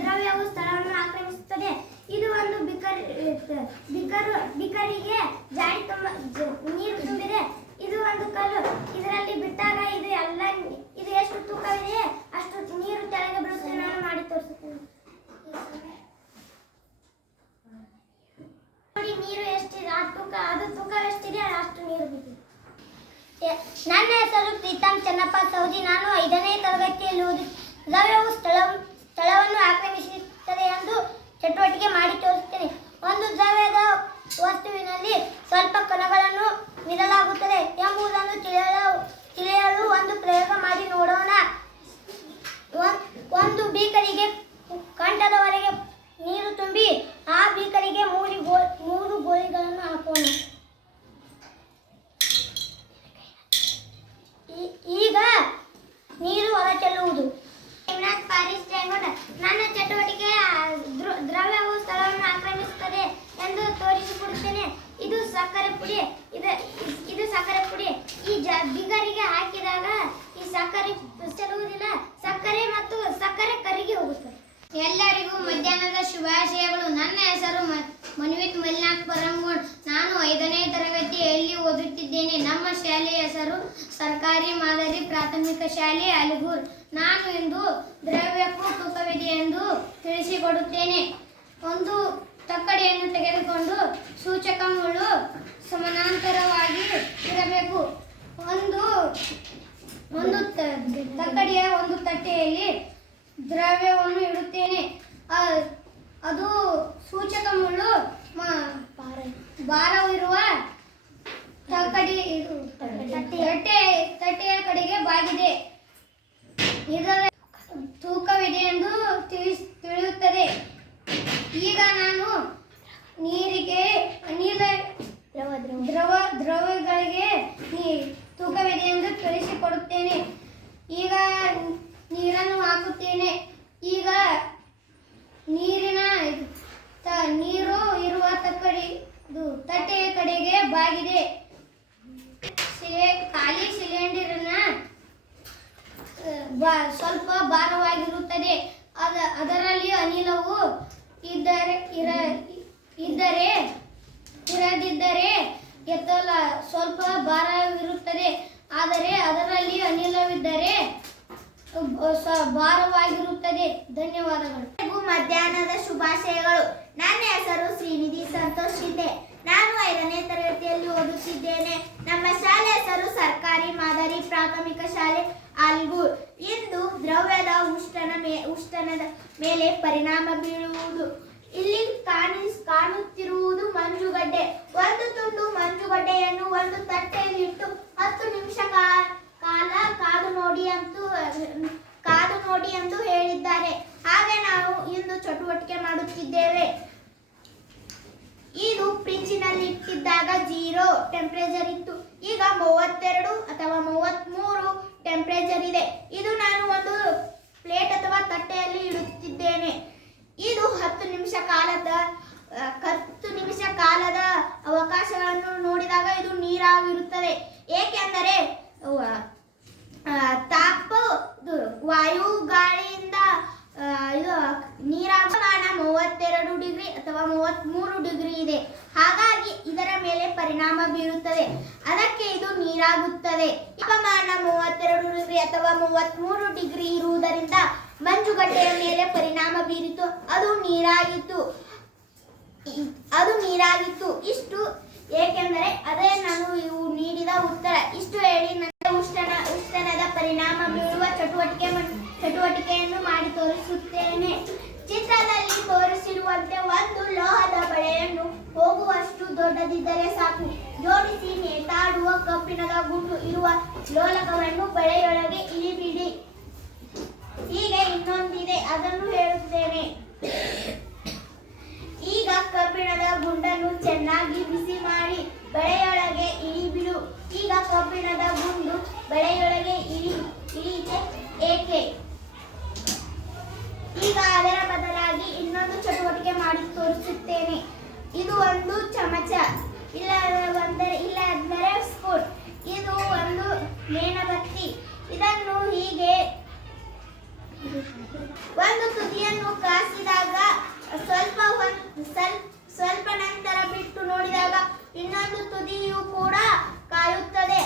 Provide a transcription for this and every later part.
ದ್ರವ್ಯವು ಸ್ಥಳವನ್ನು ಆಕ್ರಮಿಸುತ್ತದೆ. ಇದು ಒಂದು ಬಿಕರ್ ಬಿಕರು ಬಿಕರಿಗೆ ಜಾಡಿ ತುಂಬ ನೀರು ತುಂಬಿದೆ. ಇದು ಒಂದು ಕಲ್ಲು. ಇದರಲ್ಲಿ ಬಿಟ್ಟಾಗ ಇದು ಎಲ್ಲ ಇದು ಎಷ್ಟು ತೂಕವಿದೆ, ಅಷ್ಟು ನೀರು ಕೆಳಗೆ ಬೀಳುತ್ತೆ ನಾನು ಮಾಡಿ ತೋರಿಸುತ್ತೇನೆ. ನೋಡಿ, ನೀರು ಎಷ್ಟಿದೆ? ಆ ತೂಕ ಅದು ತೂಕ ಎಷ್ಟಿದೆ, ಅಷ್ಟು ನೀರು ಬಿದ್ದಿದೆ ನನ್ನ ಹೆಸರು ಪ್ರೀತಂ ಚೆನ್ನಪ್ಪ ಸೌದಿ. ನಾನು ಐದನೇ ತರಗತಿಯಲ್ಲಿ ಓದಿ ದ್ರವ್ಯವು ಸ್ಥಳ ಸ್ಥಳವನ್ನು ಆಕ್ರಮಿಸುತ್ತದೆ ಎಂದು ಚಟುವಟಿಕೆ ಮಾಡಿ ತೋರಿಸುತ್ತೇನೆ. ಒಂದು ದ್ರವ್ಯದ ವಸ್ತುವಿನಲ್ಲಿ ಸ್ವಲ್ಪ ಕಣಗಳನ್ನು ನೀಡಲಾಗುತ್ತದೆ ಎಂಬುದನ್ನು ತಿಳಿಯಲು ತಿಳಿಯಲು ಒಂದು ಪ್ರಯೋಗ ಮಾಡಿ ನೋಡೋಣ ಒನ್- ಒಂದು ಬೀಕರಿಗೆ ಕಂಠದವರೆಗೆ ನೀರು ತುಂಬಿ ಆ ಬೀಕರಿಗೆ ಮೂರು ಗೋ ಮೂರು ಗೋಲಿಗಳನ್ನು ಹಾಕೋಣ ಈ- ಈಗ ನೀರು ಹೊರ ಚೆಲ್ಲುವುದು ಇಮ್ರಾನ್ ಪಾರಿಸ್ ಜಯಗೊಂಡ ನನ್ನ ಚಟುವಟಿಕೆ ಆ, ದ್ರ- ದ್ರವ್ಯವು ಸ್ಥಳವನ್ನು ಆಕ್ರಮಿಸುತ್ತದೆ ಎಂದು ತೋರಿಸಿಕೊಡುತ್ತೇನೆ ಇದು ಸಕ್ಕರೆ ಪುಡಿ ಇದು ಇದು ಸಕ್ಕರೆ ಪುಡಿ ಈ ಜ ಬಿಗರಿಗೆ ಹಾಕಿದಾಗ ಈ ಸಕ್ಕರೆ ಚೆಲ್ಲುವುದಿಲ್ಲ ಸಕ್ಕರೆ ಮತ್ತು ಸಕ್ಕರೆ ಕರಗಿ ಹೋಗುತ್ತದೆ ಎಲ್ಲರಿಗೂ ಮಧ್ಯಾಹ್ನದ ಶುಭಾಶಯಗಳು ನನ್ನ ಹೆಸರು ಮ- ಮನ್ವಿತ್ ಮಲ್ಲಿನಾಥ್ ನಾನು ಐದನೇ ತರಗತಿಯಲ್ಲಿ ಓದುತ್ತಿದ್ದೇನೆ? ನಮ್ಮ ಶಾಲೆಯ ಹೆಸರು ಸರ್ಕಾರಿ ಮಾದರಿ ಪ್ರಾಥಮಿಕ ಶಾಲೆ ಅಲಿಗೂರ್. ನಾನು ಇಂದು ದ್ರವ್ಯಕ್ಕೂ ತೂಕವಿದೆ ಎಂದು ತಿಳಿಸಿಕೊಡುತ್ತೇನೆ. ಒಂದು ತಕ್ಕಡಿಯನ್ನು ತೆಗೆದುಕೊಂಡು ಸೂಚಕ ಮುಳ್ಳು ಸಮಾನಾಂತರವಾಗಿ ಇರಬೇಕು. ಒಂದು ಒಂದು ತಕ್ಕಡಿಯ ಒಂದು ತಟ್ಟೆಯಲ್ಲಿ ದ್ರವ್ಯವನ್ನು ಇಡುತ್ತೇನೆ ಆ- ಅದು ಸೂಚಕ ಮುಳ್ಳು ಮ- ಭಾರವಿರುವ ತಕ್ಕಡಿ ಇದು ತಟ್ಟೆ ತಟ್ಟೆಯ ಕಡೆಗೆ ಬಾಗಿದೆ ಇದರ ತೂಕವಿದೆ ಎಂದು ತಿಳಿಸ್, ತಿಳಿಯುತ್ತದೆ. ಈಗ ನಾನು ನೀರಿಗೆ ಅನಿಲ ದ್ರವ ದ್ರವಗಳಿಗೆ ನೀ, ತೂಕವಿದೆ ಎಂದು ತಿಳಿಸಿಕೊಡುತ್ತೇನೆ. ಈಗ ನೀರನ್ನು ಹಾಕುತ್ತೇನೆ. ಈಗ ನೀರಿನ ತ- ನೀರು ಇರುವ ತಕ್ಕಡಿ ತಟ್ಟೆಯ ಕಡೆಗೆ ಬಾಗಿದೆ. ಸಿಲೆ, ಖಾಲಿ ಸಿಲಿಂಡರ್ನ ಸ್ವಲ್ಪ ಭಾರವಾಗಿರುತ್ತದೆ. ಅದ ಅದರಲ್ಲಿ ಅನಿಲವು ಇದ್ದರೆ ಇರ ಇದ್ದರೆ ಇರದಿದ್ದರೆ ಎತ್ತಲ ಸ್ವಲ್ಪ ಭಾರವಿರುತ್ತದೆ ಆದರೆ ಅದರಲ್ಲಿ ಅನಿಲವಿದ್ದರೆ ಭಾರವಾಗಿರುತ್ತದೆ. ಧನ್ಯವಾದಗಳು. ಮಧ್ಯಾಹ್ನದ ಶುಭಾಶಯಗಳು. ನನ್ನ ಹೆಸರು ಶ್ರೀನಿಧಿ ಸಂತೋಷ್ ಇದೆ ನಾನು ಐದನೇ ತರಗತಿಯಲ್ಲಿ ಓದುತ್ತಿದ್ದೇನೆ. ನಮ್ಮ ಶಾಲೆ ಹೆಸರು ಸರ್ಕಾರಿ ಮಾದರಿ ಪ್ರಾಥಮಿಕ ಶಾಲೆ ಆಲ್ಗೂರ್ ಇಂದು ದ್ರವ್ಯದ ಉಷ್ಣನ ಮೇ ಉಷ್ಣನದ ಮೇಲೆ ಪರಿಣಾಮ ಬೀಳುವುದು ಇಲ್ಲಿ ಕಾಣಿ, ಕಾಣುತ್ತಿರುವುದು ಮಂಜುಗಡ್ಡೆ. ಒಂದು ತುಂಡು ಮಂಜುಗಡ್ಡೆಯನ್ನು ಒಂದು ತಟ್ಟೆಯಲ್ಲಿಟ್ಟು ಹತ್ತು ನಿಮಿಷ ಕಾಲ ಕಾದು ನೋಡಿ ಅಂತೂ, ಕಾದು ನೋಡಿ ಎಂದು ಹೇಳಿದ್ದಾರೆ. ಹಾಗೆ ನಾವು ಇಂದು ಚಟುವಟಿಕೆ ಮಾಡುತ್ತಿದ್ದೇವೆ. ಇದು ಫ್ರಿಜ್ನಲ್ಲಿ ಇಟ್ಟಿದ್ದಾಗ ಜೀರೋ ಟೆಂಪರೇಚರ್ ಇತ್ತು. ಈಗ ಮೂವತ್ತೆರಡು ಅಥವಾ ಮೂವತ್ತ್ಮೂರು ಟೆಂಪರೇಚರ್ ಇದೆ. ಇದು ನಾನು ಒಂದು ಪ್ಲೇಟ್ ಅಥವಾ ತಟ್ಟೆಯಲ್ಲಿ ಇಡುತ್ತಿದ್ದೇನೆ. ಇದು ಹತ್ತು ನಿಮಿಷ ಕಾಲದ ಹತ್ತು ನಿಮಿಷ ಕಾಲದ ಅವಕಾಶಗಳನ್ನು ನೋಡಿದಾಗ ಇದು ನೀರಾಗಿರುತ್ತದೆ. ಏಕೆಂದರೆ ಅವ, ಆ, ತಾಪ ಇದು ವಾಯು ಗಾಳಿಯಿಂದ ಆ, ಇದು ನೀರಾಗಮಾನ ಮೂವತ್ತೆರಡು ಡಿಗ್ರಿ ಅಥವಾ ಮೂವತ್ತ್ಮೂರು ಡಿಗ್ರಿ ಇದೆ. ಹಾಗಾಗಿ ಇದರ ಮೇಲೆ ಪರಿಣಾಮ ಬೀರುತ್ತದೆ. ಅದಕ್ಕೆ ಇದು ನೀರಾಗುತ್ತದೆ. ತಾಪಮಾನ ಮೂವತ್ತೆರಡು ಡಿಗ್ರಿ ಅಥವಾ ಮೂವತ್ತ್ಮೂರು ಡಿಗ್ರಿ ಇರುವುದರಿಂದ ಮಂಜುಗಡ್ಡೆಯ ಮೇಲೆ ಪರಿಣಾಮ ಬೀರಿತು. ಅದು ನೀರಾಗಿತ್ತು ಅದು ನೀರಾಗಿತ್ತು ಇಷ್ಟು ಏಕೆಂದರೆ ಅದೇ ನಾನು ಇವು ನೀಡಿದ ಉತ್ತರ. ಇಷ್ಟು ಹೇಳಿ ನನ್ನ ಉಷ್ಣನ ಉಷ್ಣದ ಪರಿಣಾಮ ಬೀರುವ ಚಟುವಟಿಕೆ ಚಟುವಟಿಕೆಯನ್ನು ಮಾಡಿ ತೋರಿಸುತ್ತೇನೆ. ತೋರಿಸಿರುವಂತೆ ಒಂದು ಲೋಹದ ಬಳೆಯನ್ನು ಹೋಗುವಷ್ಟು ದೊಡ್ಡದಿದ್ದರೆ ಸಾಕು. ಜೋಡಿಸಿ ನೇತಾಡುವ ಕಬ್ಬಿಣದ ಗುಂಡು ಇರುವ ಲೋಲಕವನ್ನು ಬಳೆಯೊಳಗೆ ಇಳಿಬಿಡಿ. ಹೀಗೆ ಇನ್ನೊಂದಿದೆ, ಅದನ್ನು ಹೇಳುತ್ತೇನೆ. ಈಗ ಕಬ್ಬಿಣದ ಗುಂಡನ್ನು ಚೆನ್ನಾಗಿ ಬಿಸಿ ಮಾಡಿ ಬಳೆಯೊಳಗೆ ಇಳಿಬಿಡು. ಈಗ ಕಬ್ಬಿಣದ ಗುಂಡು ಬೆಳೆಯೊಳಗೆ ತೋರಿಸುತ್ತೇನೆ. ಇದು ಒಂದು ಚಮಚ. ಇಲ್ಲ ಅಂದರೆ ಇಲ್ಲ ಅಂದರೆ ಸ್ಪೂನ್ ಇದು ಒಂದು ಮೇಣಬತ್ತಿ. ಇದನ್ನು ಹೀಗೆ ಒಂದು ತುದಿಯನ್ನು ಕಾಸಿದಾಗ, ಸ್ವಲ್ಪ ಸ್ವಲ್ಪ ಸ್ವಲ್ಪ ನಂತರ ಬಿಟ್ಟು ನೋಡಿದಾಗ ಇನ್ನೊಂದು ತುದಿಯು ಕೂಡ ಕಾಯುತ್ತದೆ.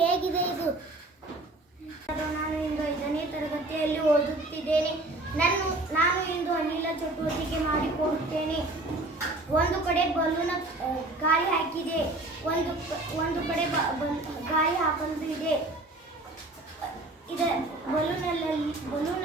ಹೇಗಿದೆ ಇದು? ನಾನು ಇಂದು ಐದನೇ ತರಗತಿಯಲ್ಲಿ ಓದುತ್ತಿದ್ದೇನೆ. ನನ್ನ, ನಾನು ಇಂದು ಅನಿಲ ಚಟುವಟಿಕೆ ಮಾಡಿಕೊಡುತ್ತೇನೆ ಒಂದು ಕಡೆ ಬಲೂನ ಗಾಳಿ ಹಾಕಿದೆ. ಒಂದು ಒಂದು ಕಡೆ ಗಾಳಿ ಹಾಕಲು ಇದೆ. ಇದ ಬಲೂನಲ್ಲಿ ಬಲೂನ್